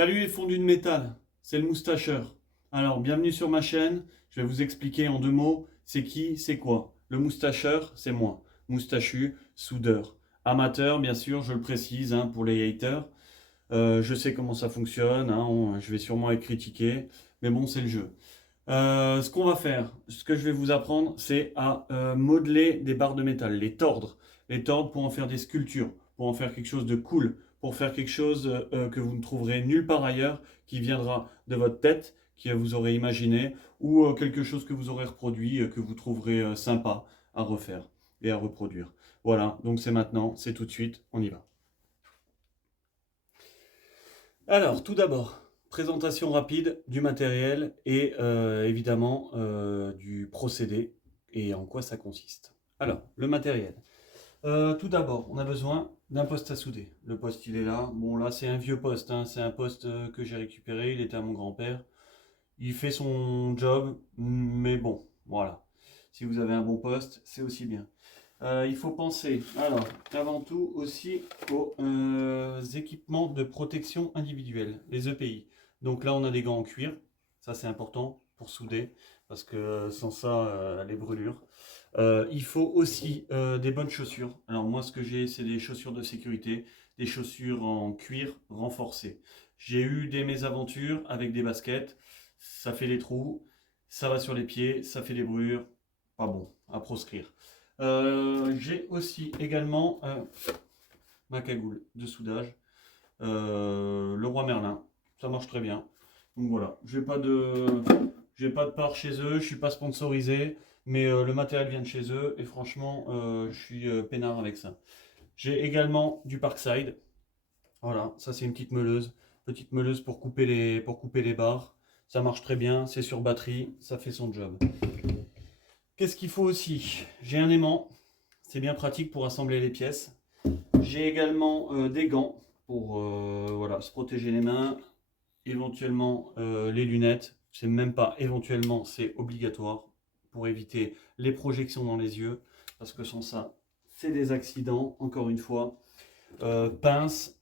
Salut les fondus de métal, c'est le moustacheur. Alors, bienvenue sur ma chaîne. Je vais vous expliquer en 2 mots, c'est qui, c'est quoi. Le moustacheur, c'est moi. Moustachu, soudeur. Amateur, bien sûr, je le précise, hein, pour les haters. Je sais comment ça fonctionne, hein, je vais sûrement être critiqué, mais bon, c'est le jeu. Ce qu'on va faire, ce que je vais vous apprendre, c'est à modeler des barres de métal, les tordre. Les tordre pour en faire des sculptures, pour en faire quelque chose de cool, pour faire quelque chose que vous ne trouverez nulle part ailleurs, qui viendra de votre tête, que vous aurez imaginé, ou quelque chose que vous aurez reproduit, que vous trouverez sympa à refaire et à reproduire. Voilà, donc c'est maintenant, c'est tout de suite, on y va. Alors, tout d'abord, présentation rapide du matériel et évidemment du procédé et en quoi ça consiste. Alors, le matériel. Tout d'abord, on a besoin d'un poste à souder. Le poste, il est là. Bon, là, c'est un vieux poste, hein. C'est un poste que j'ai récupéré. Il était à mon grand-père. Il fait son job, mais bon, voilà. Si vous avez un bon poste, c'est aussi bien. Il faut penser, alors, avant tout aussi aux équipements de protection individuelle, les EPI. Donc là, on a des gants en cuir, ça c'est important pour souder, parce que sans ça, les brûlures. Il faut aussi des bonnes chaussures. Alors moi, ce que j'ai, c'est des chaussures de sécurité, des chaussures en cuir renforcées. J'ai eu des mésaventures avec des baskets, ça fait des trous, ça va sur les pieds, ça fait des brûlures, pas bon, à proscrire. J'ai aussi également ma cagoule de soudage, le roi Merlin, ça marche très bien. Donc voilà, j'ai pas de part chez eux, je suis pas sponsorisé, mais le matériel vient de chez eux et franchement, je suis peinard avec ça. J'ai également du Parkside, voilà, ça c'est une petite meuleuse pour couper les barres. Ça marche très bien, c'est sur batterie, ça fait son job. Qu'est-ce qu'il faut aussi? J'ai un aimant, c'est bien pratique pour assembler les pièces. J'ai également des gants pour voilà, se protéger les mains, éventuellement les lunettes. C'est même pas éventuellement, c'est obligatoire pour éviter les projections dans les yeux, parce que sans ça, c'est des accidents, encore une fois. Pince,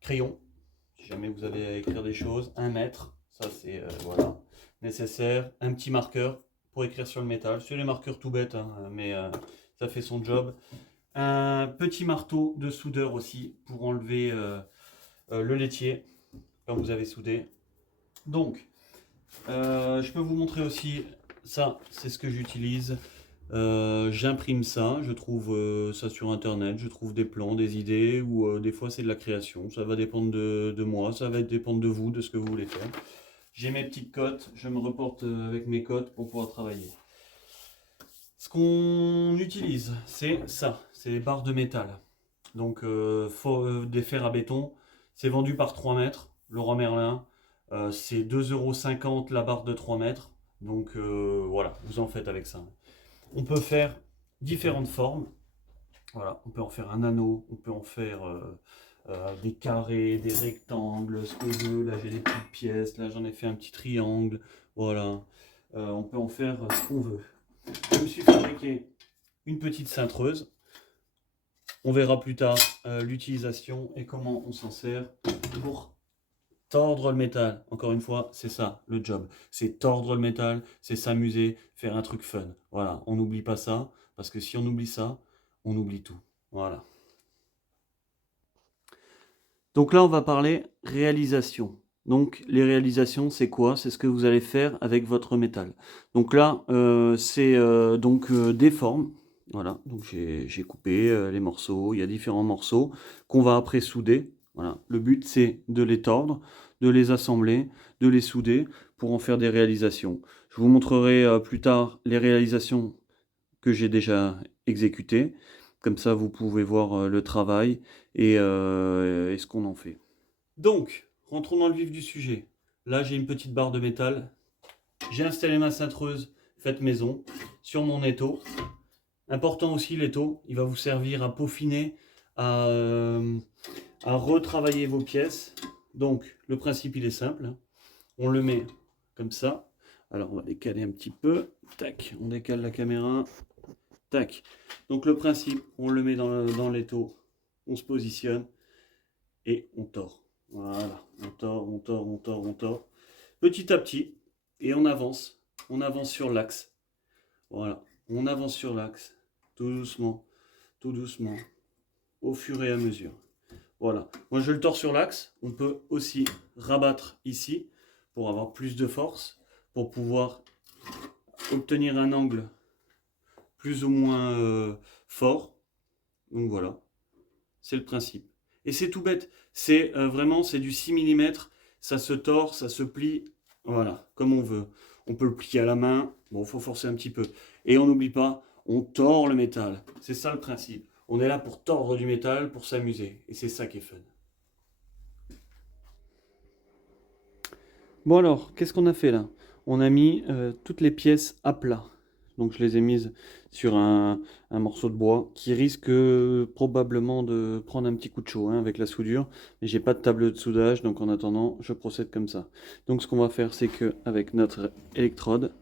crayon, si jamais vous avez à écrire des choses, 1 mètre, ça c'est voilà, nécessaire. Un petit marqueur pour écrire sur le métal. C'est les marqueurs tout bêtes, hein, mais ça fait son job. Un petit marteau de soudeur aussi pour enlever le laitier quand vous avez soudé. Donc, je peux vous montrer aussi, ça c'est ce que j'utilise. J'imprime ça, je trouve ça sur internet, je trouve des plans, des idées, ou des fois c'est de la création. Ça va dépendre de moi, ça va dépendre de vous, de ce que vous voulez faire. J'ai mes petites cotes, je me reporte avec mes cotes pour pouvoir travailler. Ce qu'on utilise, c'est ça, c'est les barres de métal. Donc des fers à béton, c'est vendu par 3 mètres, le roi Merlin, c'est 2,50 € la barre de 3 mètres. Donc voilà, vous en faites avec ça. On peut faire différentes formes. Voilà, on peut en faire un anneau, on peut en faire des carrés, des rectangles, ce que je veux. Là j'ai des petites pièces, là j'en ai fait un petit triangle. Voilà, on peut en faire ce qu'on veut. Je me suis fabriqué une petite cintreuse. On verra plus tard l'utilisation et comment on s'en sert pour tordre le métal. Encore une fois, c'est ça le job. C'est tordre le métal, c'est s'amuser, faire un truc fun. Voilà, on n'oublie pas ça, parce que si on oublie ça, on oublie tout. Voilà. Donc là, on va parler réalisation. Donc les réalisations, c'est quoi? C'est ce que vous allez faire avec votre métal. Donc là, c'est des formes. Voilà, donc j'ai coupé les morceaux. Il y a différents morceaux qu'on va après souder. Voilà, le but c'est de les tordre, de les assembler, de les souder pour en faire des réalisations. Je vous montrerai plus tard les réalisations que j'ai déjà exécutées. Comme ça, vous pouvez voir le travail et ce qu'on en fait. Donc, rentrons dans le vif du sujet. Là, j'ai une petite barre de métal. J'ai installé ma cintreuse faite maison sur mon étau. Important aussi, l'étau, il va vous servir à peaufiner, à retravailler vos pièces. Donc, le principe, il est simple. On le met comme ça. Alors, on va décaler un petit peu. Tac, on décale la caméra. Tac. Donc, le principe, on le met dans l'étau. On se positionne et on tord. Voilà, on tord, on tord, on tord, on tord. Petit à petit, et on avance. On avance sur l'axe. Voilà, on avance sur l'axe, tout doucement, au fur et à mesure. Voilà, moi je le tords sur l'axe. On peut aussi rabattre ici pour avoir plus de force, pour pouvoir obtenir un angle plus ou moins fort. Donc voilà, c'est le principe. Et c'est tout bête, c'est vraiment c'est du 6 mm, ça se tord, ça se plie, voilà, comme on veut. On peut le plier à la main, bon, il faut forcer un petit peu. Et on n'oublie pas, on tord le métal. C'est ça le principe. On est là pour tordre du métal, pour s'amuser. Et c'est ça qui est fun. Bon alors, qu'est-ce qu'on a fait là? On a mis toutes les pièces à plat. Donc je les ai mises sur un morceau de bois qui risque probablement de prendre un petit coup de chaud hein, avec la soudure. Mais j'ai pas de table de soudage, donc en attendant, je procède comme ça. Donc ce qu'on va faire, c'est que avec notre électrode,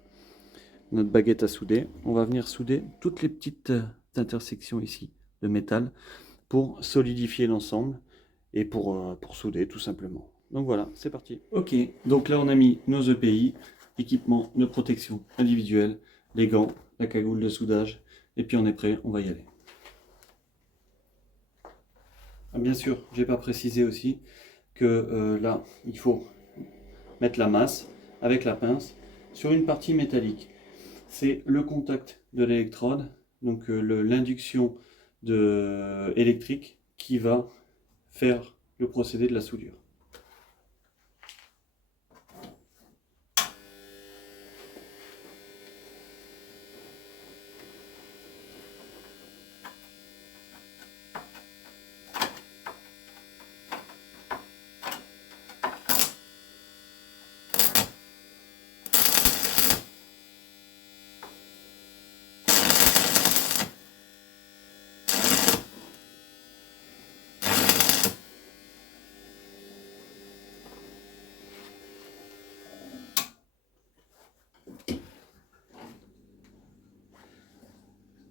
notre baguette à souder, on va venir souder toutes les petites intersections ici de métal pour solidifier l'ensemble et pour souder tout simplement. Donc voilà, c'est parti. Ok, donc là on a mis nos EPI, équipement de protection individuelle, les gants, la cagoule de soudage, et puis on est prêt, on va y aller. Ah, bien sûr, j'ai pas précisé aussi que là, il faut mettre la masse avec la pince sur une partie métallique. C'est le contact de l'électrode, donc l'induction électrique qui va faire le procédé de la soudure.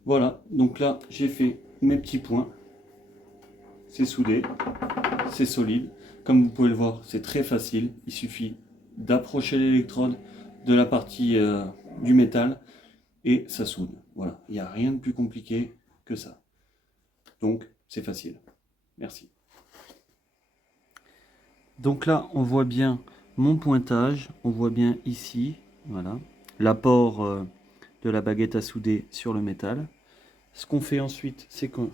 Voilà, donc là j'ai fait mes petits points, c'est soudé, c'est solide. Comme vous pouvez le voir, c'est très facile, il suffit d'approcher l'électrode de la partie du métal et ça soude. Voilà, il n'y a rien de plus compliqué que ça. Donc c'est facile. Merci. Donc là on voit bien mon pointage, on voit bien ici, voilà, l'apport de la baguette à souder sur le métal. Ce qu'on fait ensuite, c'est qu'on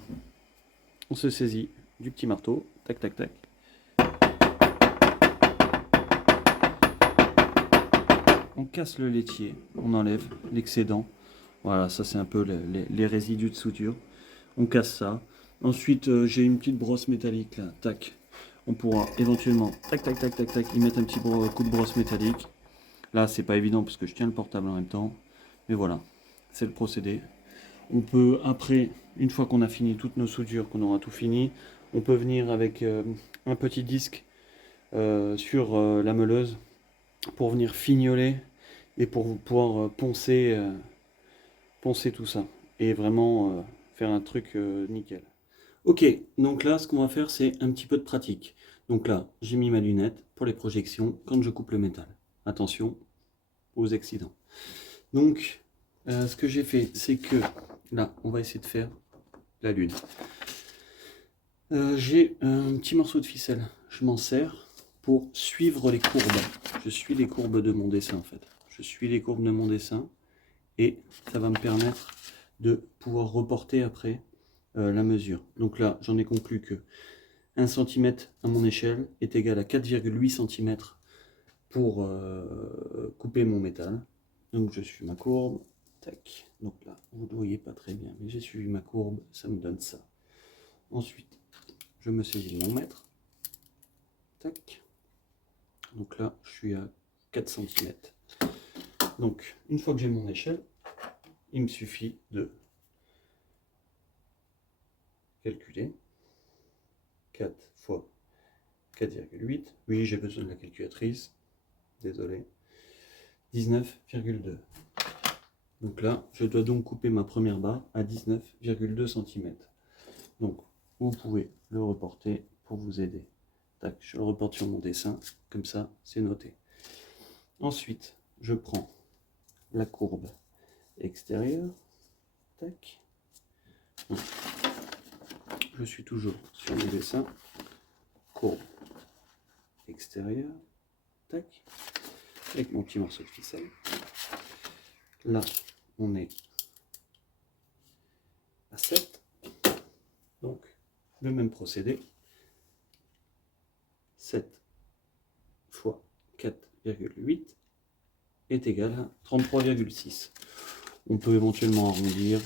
se saisit du petit marteau, tac tac tac. On casse le laitier, on enlève l'excédent. Voilà, ça c'est un peu les résidus de soudure. On casse ça. Ensuite, j'ai une petite brosse métallique là, tac. On pourra éventuellement, tac tac tac tac tac, y mettre un petit coup de brosse métallique. Là, c'est pas évident parce que je tiens le portable en même temps. Mais voilà, c'est le procédé. On peut, après, une fois qu'on a fini toutes nos soudures, qu'on aura tout fini, on peut venir avec un petit disque sur la meuleuse pour venir fignoler et pour pouvoir poncer tout ça. Et vraiment faire un truc nickel. Ok, donc là, ce qu'on va faire, c'est un petit peu de pratique. Donc là, j'ai mis ma lunette pour les projections quand je coupe le métal. Attention aux accidents. Donc, ce que j'ai fait, c'est que là, on va essayer de faire la lune. J'ai un petit morceau de ficelle. Je m'en sers pour suivre les courbes. Je suis les courbes de mon dessin, en fait. Je suis les courbes de mon dessin et ça va me permettre de pouvoir reporter après la mesure. Donc là, j'en ai conclu que 1 cm à mon échelle est égal à 4,8 cm pour couper mon métal. Donc je suis ma courbe, tac. Donc là, vous ne voyez pas très bien, mais j'ai suivi ma courbe, ça me donne ça. Ensuite, je me saisis de mon mètre, tac. Donc là, je suis à 4 cm. Donc, une fois que j'ai mon échelle, il me suffit de calculer 4 fois 4,8. Oui, j'ai besoin de la calculatrice. Désolé. 19,2. Donc là, je dois donc couper ma première barre à 19,2 cm. Donc, vous pouvez le reporter pour vous aider Tac, je le reporte sur mon dessin, comme ça, c'est noté. Ensuite, je prends la courbe extérieure. Tac. Je suis toujours sur mon dessin. Courbe extérieure. Tac. Avec mon petit morceau de ficelle. Là, on est à 7. Donc, le même procédé. 7 fois 4,8 est égal à 33,6. On peut éventuellement arrondir.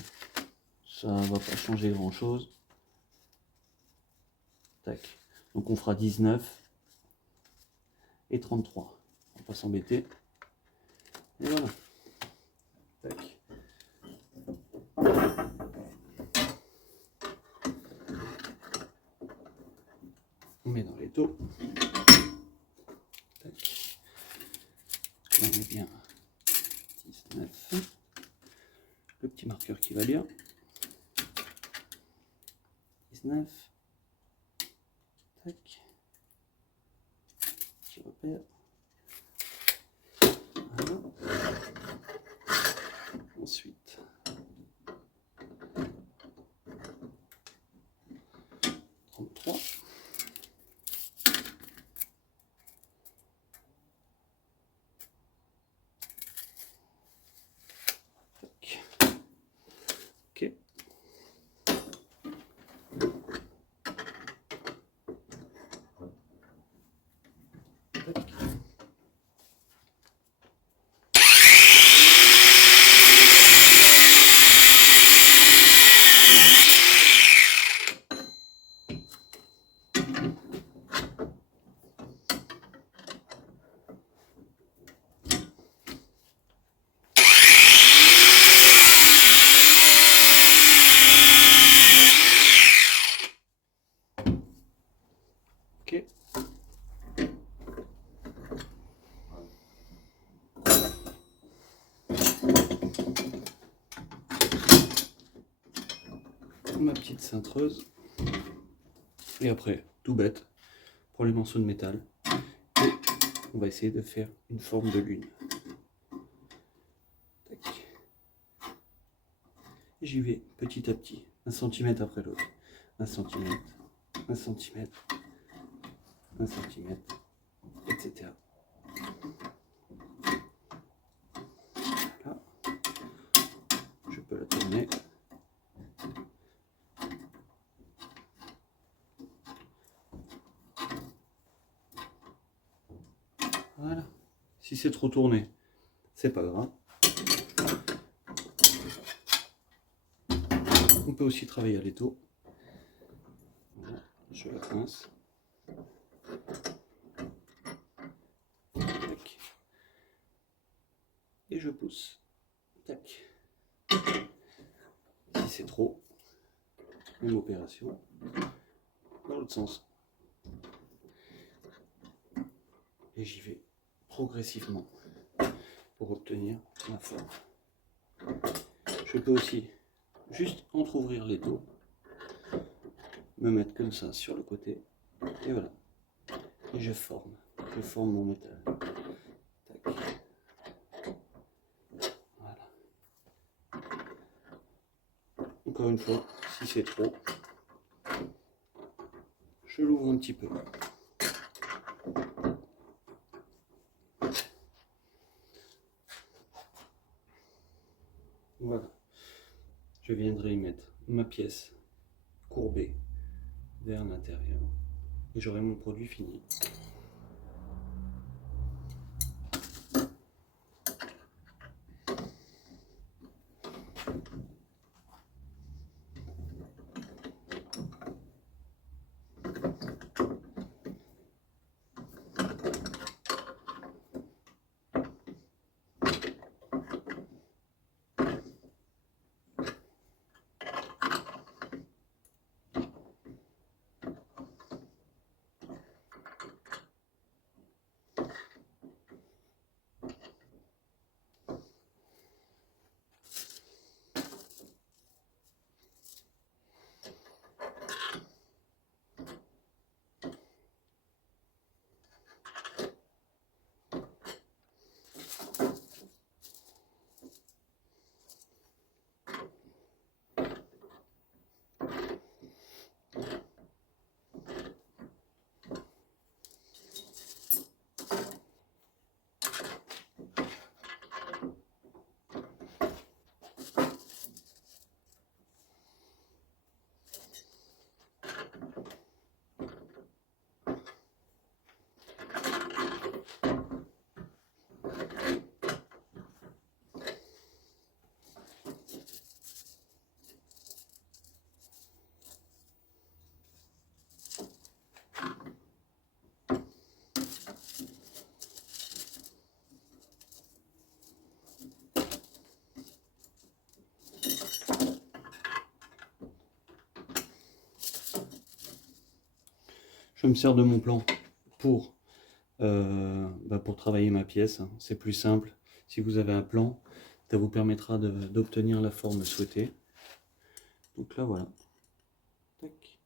Ça ne va pas changer grand chose. Tac. Donc on fera 19 et 33. On va pas s'embêter. Et voilà. Tac. On met dans les taux. Tac. On met bien 19. Le petit marqueur qui va bien. 19. Tac. Petit repère. Voilà. Ensuite, 33. Tac. Ok. Tac. Ok. Ma petite cintreuse. Et après, tout bête, pour les morceaux de métal. Et on va essayer de faire une forme de lune. Tac. Et j'y vais petit à petit, 1 cm après l'autre. 1 cm, 1 cm, 1 cm, etc. Là, je peux la tourner. Voilà. Si c'est trop tourné, c'est pas grave. On peut aussi travailler à l'étau. Voilà, je la pince. Tac. Et je pousse. Tac. Si c'est trop, même opération. Dans l'autre sens. Et j'y vais progressivement pour obtenir ma forme. Je peux aussi juste entrouvrir l'étau, me mettre comme ça sur le côté, et voilà. Et je forme mon métal. Tac. Voilà. Encore une fois, si c'est trop, je l'ouvre un petit peu. Voilà. Je viendrai y mettre ma pièce courbée vers l'intérieur et j'aurai mon produit fini. Je me sers de mon plan pour travailler ma pièce. C'est plus simple. Si vous avez un plan, ça vous permettra d'obtenir la forme souhaitée. Donc là, voilà. Tac.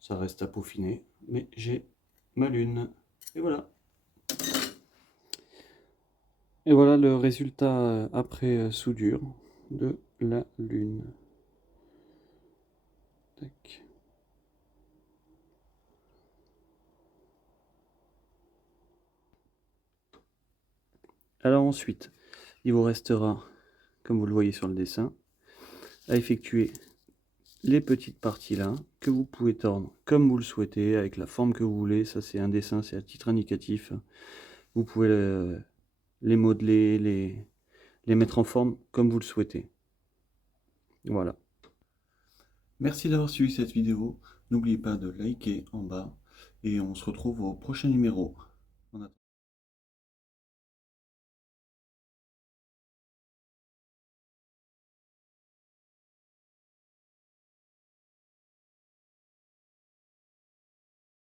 Ça reste à peaufiner, mais j'ai ma lune. Et voilà. Et voilà le résultat après soudure de la lune. Tac. Alors ensuite, il vous restera, comme vous le voyez sur le dessin, à effectuer les petites parties là, que vous pouvez tordre comme vous le souhaitez, avec la forme que vous voulez. Ça c'est un dessin, c'est à titre indicatif. Vous pouvez les modeler, les mettre en forme comme vous le souhaitez. Voilà. Merci d'avoir suivi cette vidéo. N'oubliez pas de liker en bas et on se retrouve au prochain numéro.